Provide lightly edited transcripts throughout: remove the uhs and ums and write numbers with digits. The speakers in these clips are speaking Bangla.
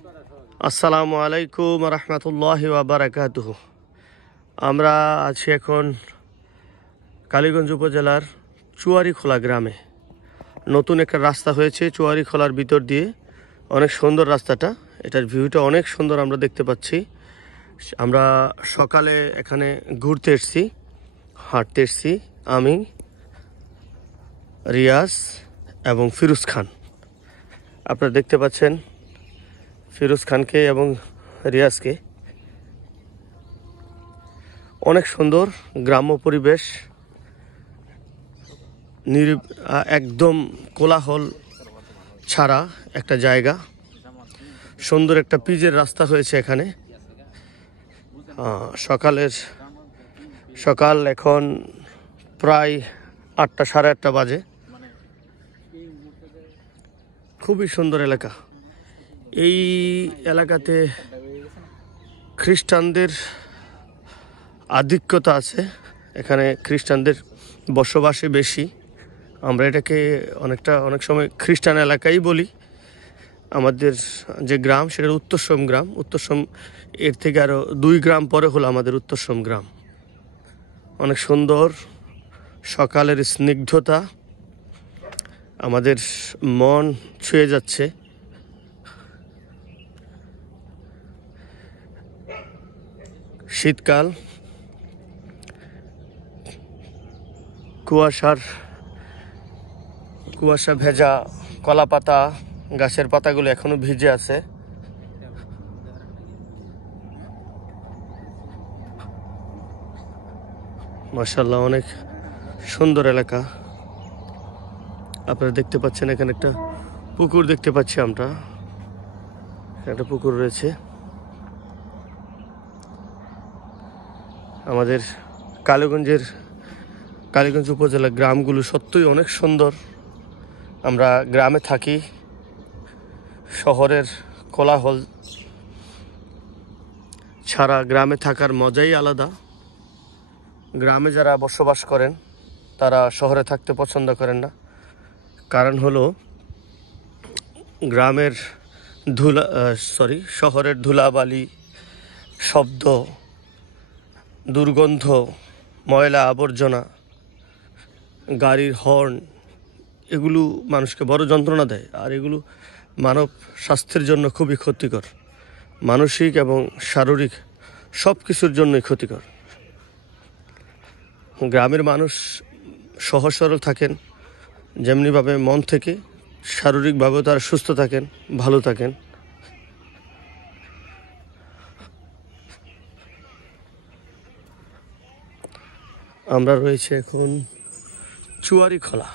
আসসালামু আলাইকুম রহমতুল্লাহি ওয়া বারাকাতুহু। আমরা আছি এখন কালীগঞ্জ উপজেলার চুয়ারিখোলা গ্রামে। নতুন একটা রাস্তা হয়েছে চুয়ারিখোলার ভিতর দিয়ে, অনেক সুন্দর রাস্তাটা। এটার ভিউটা অনেক সুন্দর আমরা দেখতে পাচ্ছি। আমরা সকালে এখানে ঘুরতে এসেছি, হাঁটতে এসেছি, আমি, রিয়াজ এবং ফিরোজ খান। আপনারা দেখতে পাচ্ছেন ফিরোজ খানকে এবং রিয়াজকে। অনেক সুন্দর গ্রাম্য পরিবেশ, একদম কোলাহল ছাড়া একটা জায়গা। সুন্দর একটা পিচের রাস্তা হয়েছে এখানে। সকাল এখন প্রায় 8টা, সাড়ে 8টা বাজে। খুবই সুন্দর এলাকা। এই এলাকাতে খ্রিস্টানদের আধিক্যতা আছে, এখানে খ্রিস্টানদের বসবাসী বেশি। আমরা এটাকে অনেক সময় খ্রিস্টান এলাকাই বলি। আমাদের যে গ্রাম সেটা উত্তরসম গ্রাম। উত্তরসম এর থেকে আরও 2 গ্রাম পরে হলো আমাদের উত্তরসম গ্রাম। অনেক সুন্দর সকালের স্নিগ্ধতা আমাদের মন ছুঁয়ে যাচ্ছে। শীতকাল, কুয়াশা ভেজা কলা পাতা, গাছের পাতাগুলো এখনো ভিজে আছে। মাশাআল্লাহ, অনেক সুন্দর এলাকা। আপনারা দেখতে পাচ্ছেন এখানে একটা পুকুর দেখতে পাচ্ছি আমরা। একটা পুকুর রয়েছে। আমাদের কালীগঞ্জ উপজেলার গ্রামগুলো সত্যই অনেক সুন্দর। আমরা গ্রামে থাকি, শহরের কোলাহল ছাড়া গ্রামে থাকার মজাই আলাদা। গ্রামে যারা বসবাস করেন তারা শহরে থাকতে পছন্দ করেন না। কারণ হলো শহরের ধুলাবালি, শব্দ, দুর্গন্ধ, ময়লা আবর্জনা, গাড়ির হর্ন, এগুলো মানুষকে বড় যন্ত্রণা দেয়। আর এগুলো মানব স্বাস্থ্যের জন্য খুবই ক্ষতিকর, মানসিক এবং শারীরিক সব কিছুর জন্যই ক্ষতিকর। গ্রামের মানুষ সহজ সরল থাকেন, যেমনিভাবে মন থেকে শারীরিকভাবেও তারা সুস্থ থাকেন, ভালো থাকেন। আমরা রয়েছে এখন চুয়ারিখোলা।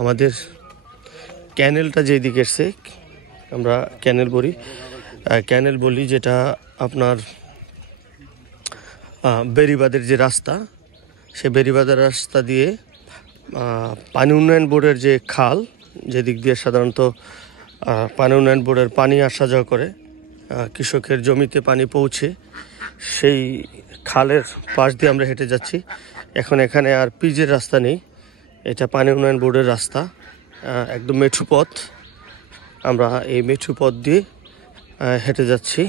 আমাদের ক্যানেলটা যেদিকে এসছে, আমরা ক্যানেল বলি যেটা আপনার বেড়িবাঁধের যে রাস্তা, সে বেড়িবাঁধের রাস্তা দিয়ে পানি উন্নয়ন বোর্ডের যে খাল, যেদিক দিয়ে সাধারণত পানি উন্নয়ন বোর্ডের পানি আসা যাওয়া করে, কৃষকের জমিতে পানি পৌঁছে, সেই খালের পাশ দিয়ে আমরা হেঁটে যাচ্ছি। এখন এখানে আর পিচের রাস্তা নেই, এটা পানি উন্নয়ন বোর্ডের রাস্তা, একদম মেঠো পথ। আমরা এই মেঠো পথ দিয়ে হেঁটে যাচ্ছি।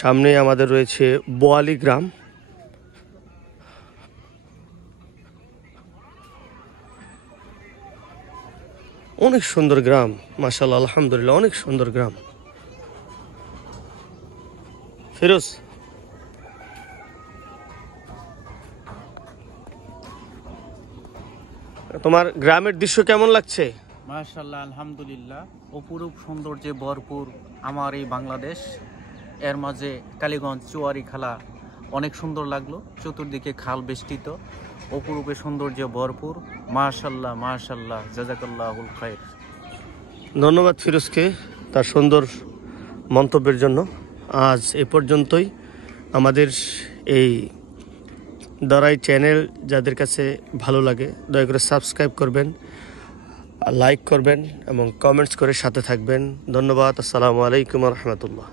সামনে আমাদের রয়েছে বোয়ালি গ্রাম। অনেক সুন্দর গ্রাম, মাশাআল্লাহ, আলহামদুলিল্লাহ, অনেক সুন্দর গ্রাম। ফিরোজ, তোমার গ্রামের দৃশ্য কেমন লাগছে? মাশাআল্লাহ, আলহামদুলিল্লাহ, অপরূপ সৌন্দর্যে ভরপুর আমার এই বাংলাদেশ। এর মাঝে কালীগঞ্জ চুয়ারিখোলা অনেক সুন্দর লাগলো। চতুর্দিকে খাল বেষ্টিত, অপরূপে সৌন্দর্যে ভরপুর। মাশাআল্লাহ, মাশাআল্লাহ, জাযাকাল্লাহুল খায়র। ধন্যবাদ ফিরোজকে তার সুন্দর মন্তব্যের জন্য। আজ এ পর্যন্তই। আমাদের এই দারাই চ্যানেল যাদের কাছে ভালো লাগে দয়া করে সাবস্ক্রাইব করবেন, লাইক করবেন এবং কমেন্টস করে সাথে থাকবেন। ধন্যবাদ। আসসালামু আলাইকুম রহমতুল্লাহ।